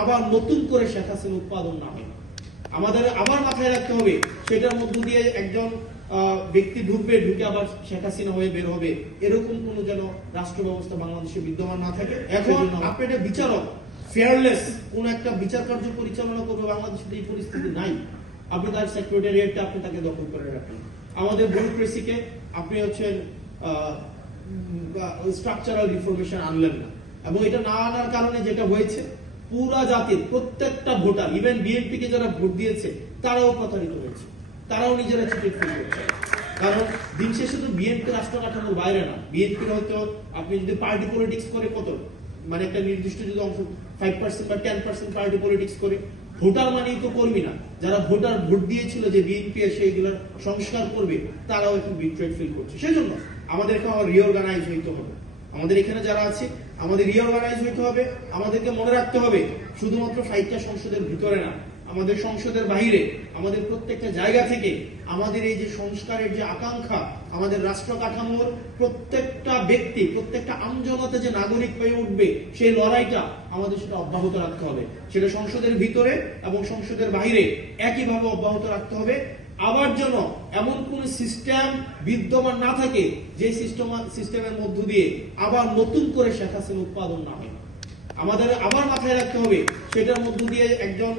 আবার নতুন করে শেখ হাসিনা উৎপাদন না হয়। আমাদের আবার মাথায় রাখতে হবে সেটার মধ্য দিয়ে একজন ব্যক্তি ঢুকবে, ঢুকে আবার শেখ হাসিনা হয়ে বের হবে, এরকম কোন যেন রাষ্ট্র ব্যবস্থা বাংলাদেশে বিদ্যমান না থাকে। এখন আপনি একটা বিচারক, ফেয়ারলেস কোন একটা বিচার কার্য পরিচালনা করবে, বাংলাদেশে এই পরিস্থিতি নাই। আপনি তার সেক্রেটারিয়েটে আপনি তাকে দখল করে রাখেন। আমাদের ব্যুরোক্রেসিকে আপনি হচ্ছেন স্ট্রাকচারাল রিফরমেশন আনলেন না, এবং এটা না আনার কারণে যেটা হয়েছে, পুরা জাতির প্রত্যেকটা ভোটার, ইভেন বিএনপি কে যারা ভোট দিয়েছে তারাও প্রতারিত হয়েছে, তারাও নিজেরা চিটিং ফিল করছে। কারণ দিন শেষে তো বিএনপি রাষ্ট্র কাঠামোর বাইরে না। বিএনপি হয়তো আপনি যদি পার্টি পলিটিক্স করে কত, মানে একটা নির্দিষ্ট যদি অংশ 5% বা 10% পার্টি পলিটিক্স করে, ভোটার মানেই তো কর্মী না। যারা ভোটার ভোট দিয়েছিল যে বিএনপি এসে এগুলোর সংস্কার করবে, তারাও একটু বিট্রেড ফিল করছে। সেজন্য আমাদেরকে রিঅর্গানাইজ হইতে হবে। আমাদের এখানে যারা আছে আমাদের রিঅর্গানাইজ হইতে হবে। আমাদেরকে মনে রাখতে হবে শুধুমাত্র 5টা সংসদের ভিতরে না, আমাদের সংসদের বাইরে, আমাদের প্রত্যেকটা জায়গা থেকে আমাদের এই যে সংস্কারের যে আকাঙ্ক্ষা, আমাদের রাষ্ট্র কাঠামোর প্রত্যেকটা ব্যক্তি, প্রত্যেকটা আমজনতা যে নাগরিক হয়ে উঠবে, সেই লড়াইটা আমাদের সেটা অব্যাহত রাখতে হবে। সেটা সংসদের ভিতরে এবং সংসদের বাইরে একইভাবে অব্যাহত রাখতে হবে। আবার যেন এমন কোন সিস্টেম বিদ্যমান না থাকে যে সিস্টেমের মধ্য দিয়ে আবার নতুন করে শেখ হাসিনা উৎপাদন না হয়। আমাদের আবার মাথায় রাখতে হবে সেটার মধ্য দিয়ে একজন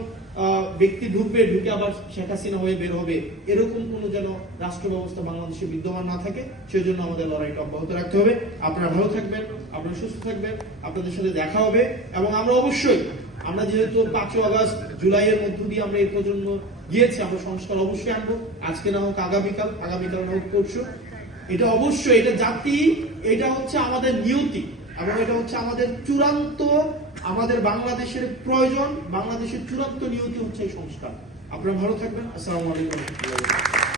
ব্যক্তি ঢুকবে, ঢুকে আবার শেখ হাসিনা হয়ে বের হবে, এরকম কোন যেন রাষ্ট্র ব্যবস্থা বাংলাদেশে বিদ্যমান না থাকে। সেই জন্য আমাদের লড়াইটা অব্যাহত রাখতে হবে। আপনারা ভালো থাকবেন, আপনারা সুস্থ থাকবেন, আপনাদের সাথে দেখা হবে। এবং আমরা অবশ্যই, আমরা যেহেতু 5 আগস্ট জুলাইয়ের মধ্য দিয়ে আমরা এই প্রজন্ম গিয়েছি, আমরা সংস্কার অবশ্যই আনবো। আজকে না হোক আগামীকাল, আগামীকাল না হোক পরশু, এটা অবশ্যই, এটা জাতি, এটা হচ্ছে আমাদের নিয়তি, এবং এটা হচ্ছে আমাদের চূড়ান্ত, আমাদের বাংলাদেশের প্রয়োজন, বাংলাদেশের চূড়ান্ত নিয়তি হচ্ছে এই সংস্কার। আপনারা ভালো থাকবেন। আসসালামু আলাইকুম।